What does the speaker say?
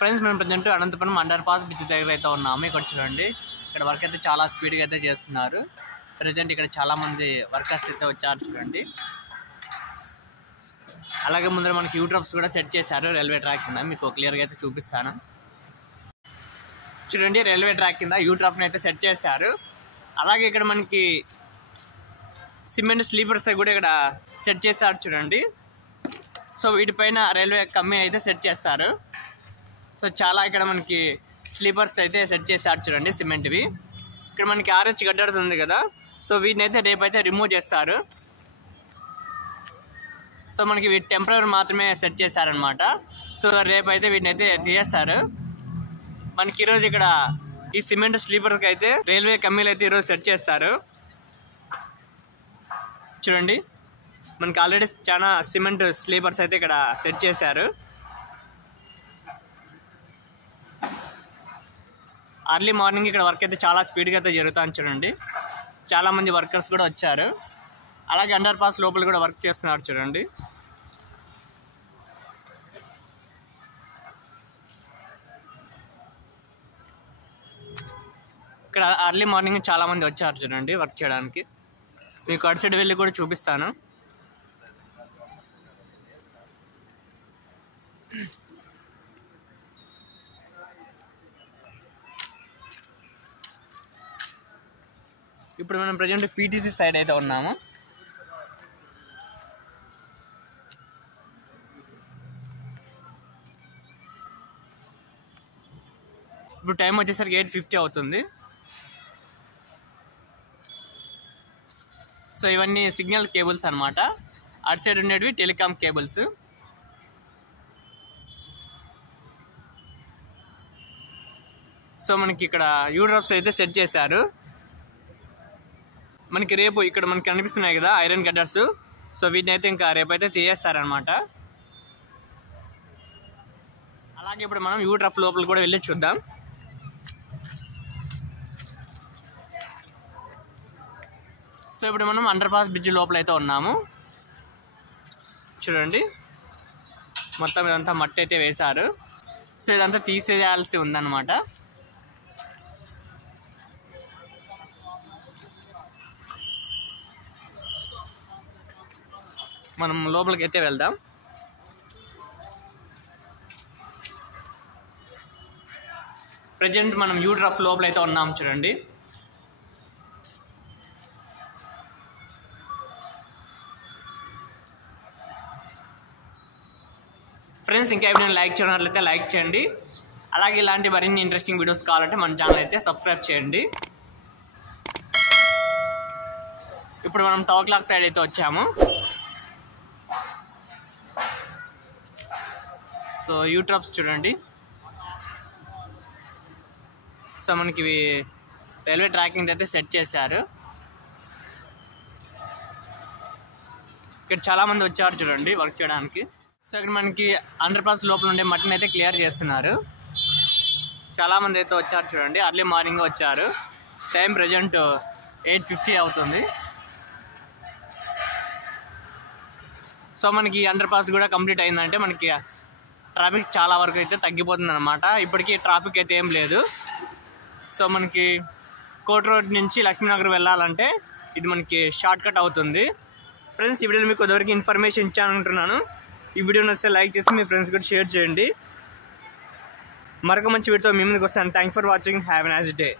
Friends మేము present Anantapuram underpass bridge దగ్గర అయితే ఉన్నాము. ఇక్కడ చూడండి, ఇక్కడ వర్క్ అయితే చాలా స్పీడ్గా అయితే చేస్తున్నారు. ప్రజెంట్ ఇక్కడ చాలామంది వర్కర్స్ అయితే వచ్చారు చూడండి. అలాగే ముందర మనకి యూట్రప్స్ కూడా సెట్ చేశారు రైల్వే ట్రాక్ కింద. మీకు క్లియర్గా అయితే చూపిస్తాను చూడండి. రైల్వే ట్రాక్ కింద యూట్రప్ని అయితే సెట్ చేశారు. అలాగే ఇక్కడ మనకి సిమెంట్ స్లీపర్స్ కూడా ఇక్కడ సెట్ చేశారు చూడండి. సో వీటిపైన రైల్వే కమ్మి అయితే సెట్ చేస్తారు. సో చాలా ఇక్కడ మనకి స్లీపర్స్ అయితే సెట్ చేశారు చూడండి సిమెంట్వి. ఇక్కడ మనకి RH గడ్డర్స్ ఉంది కదా, సో వీటిని అయితే రేపైతే రిమూవ్ చేస్తారు. సో మనకి వీటి టెంపరరీ మాత్రమే సెట్ చేశారనమాట. సో రేపైతే వీటిని అయితే తీయేస్తారు. మనకి ఈరోజు ఇక్కడ ఈ సిమెంట్ స్లీపర్కి అయితే రైల్వే కమ్మీలు అయితే ఈరోజు సెట్ చేస్తారు చూడండి. మనకి ఆల్రెడీ చాలా సిమెంట్ స్లీపర్స్ అయితే ఇక్కడ సెట్ చేశారు. అర్లీ మార్నింగ్ ఇక్కడ వర్క్ అయితే చాలా స్పీడ్గా అయితే జరుగుతుంది చూడండి. చాలామంది వర్కర్స్ కూడా వచ్చారు. అలాగే అండర్ పాస్ లోపల కూడా వర్క్ చేస్తున్నారు చూడండి. ఇక్కడ అర్లీ మార్నింగ్ చాలామంది వచ్చారు చూడండి వర్క్ చేయడానికి. మీకు అటు సైడ్ వెళ్ళి కూడా చూపిస్తాను. ఇప్పుడు మనం ప్రజెంట్ PTC సైడ్ అయితే ఉన్నాము. ఇప్పుడు టైం వచ్చేసరికి 8:50 అవుతుంది. సో ఇవన్నీ సిగ్నల్ కేబుల్స్ అనమాట. అటు సైడ్ ఉండేవి టెలికామ్ కేబుల్స్. సో మనకి ఇక్కడ యూడ్రప్స్ అయితే సెట్ చేశారు. మనకి రేపు ఇక్కడ మనకి కనిపిస్తున్నాయి కదా ఐరన్ గడ్డర్స్, సో వీటిని అయితే ఇంకా రేపైతే తీయేస్తారనమాట. అలాగే ఇప్పుడు మనం యూట్రప్ లోపల కూడా వెళ్ళి చూద్దాం. సో ఇప్పుడు మనం అండర్ పాస్ బ్రిడ్జ్ లోపల అయితే ఉన్నాము చూడండి. మొత్తం ఇదంతా మట్టి అయితే వేశారు. సో ఇదంతా తీసేయాల్సి ఉందన్నమాట. మనం లోపలికి అయితే వెళ్దాం. ప్రజెంట్ మనం యూట్రప్ లోపల అయితే ఉన్నాం చూడండి. ఫ్రెండ్స్, ఇంకా ఎప్పుడైనా లైక్ చేయనట్లయితే లైక్ చేయండి. అలాగే ఇలాంటి మరిన్ని ఇంట్రెస్టింగ్ వీడియోస్ కావాలంటే మన ఛానల్ అయితే సబ్స్క్రైబ్ చేయండి. ఇప్పుడు మనం టవర్ క్లాక్ సైడ్ అయితే వచ్చాము. సో యూట్రప్స్ చూడండి. సో మనకి రైల్వే ట్రాకింగ్ అయితే సెట్ చేశారు. ఇక్కడ చాలామంది వచ్చారు చూడండి వర్క్ చేయడానికి. సో ఇక్కడ మనకి అండర్ పాస్ లోపల ఉండే మట్టిని అయితే క్లియర్ చేస్తున్నారు. చాలామంది అయితే వచ్చారు చూడండి. అర్లీ మార్నింగ్ వచ్చారు. టైం ప్రజెంట్ 8:50 అవుతుంది. సో మనకి అండర్ పాస్ కూడా కంప్లీట్ అయిందంటే మనకి ట్రాఫిక్ చాలా వరకు అయితే తగ్గిపోతుంది అనమాట. ఇప్పటికీ ట్రాఫిక్ అయితే ఏం లేదు. సో మనకి కోట్ రోడ్ నుంచి లక్ష్మీనగర్ వెళ్ళాలంటే ఇది మనకి షార్ట్ కట్ అవుతుంది. ఫ్రెండ్స్, ఈ వీడియోలో మీకు కొద్దివరకు ఇన్ఫర్మేషన్ ఇచ్చానంటున్నాను. ఈ వీడియో నచ్చితే లైక్ చేసి మీ ఫ్రెండ్స్ కూడా షేర్ చేయండి. మరొక మంచి వీడియోతో మీ ముందుకు వస్తాను. Thank for watching. Have a nice day.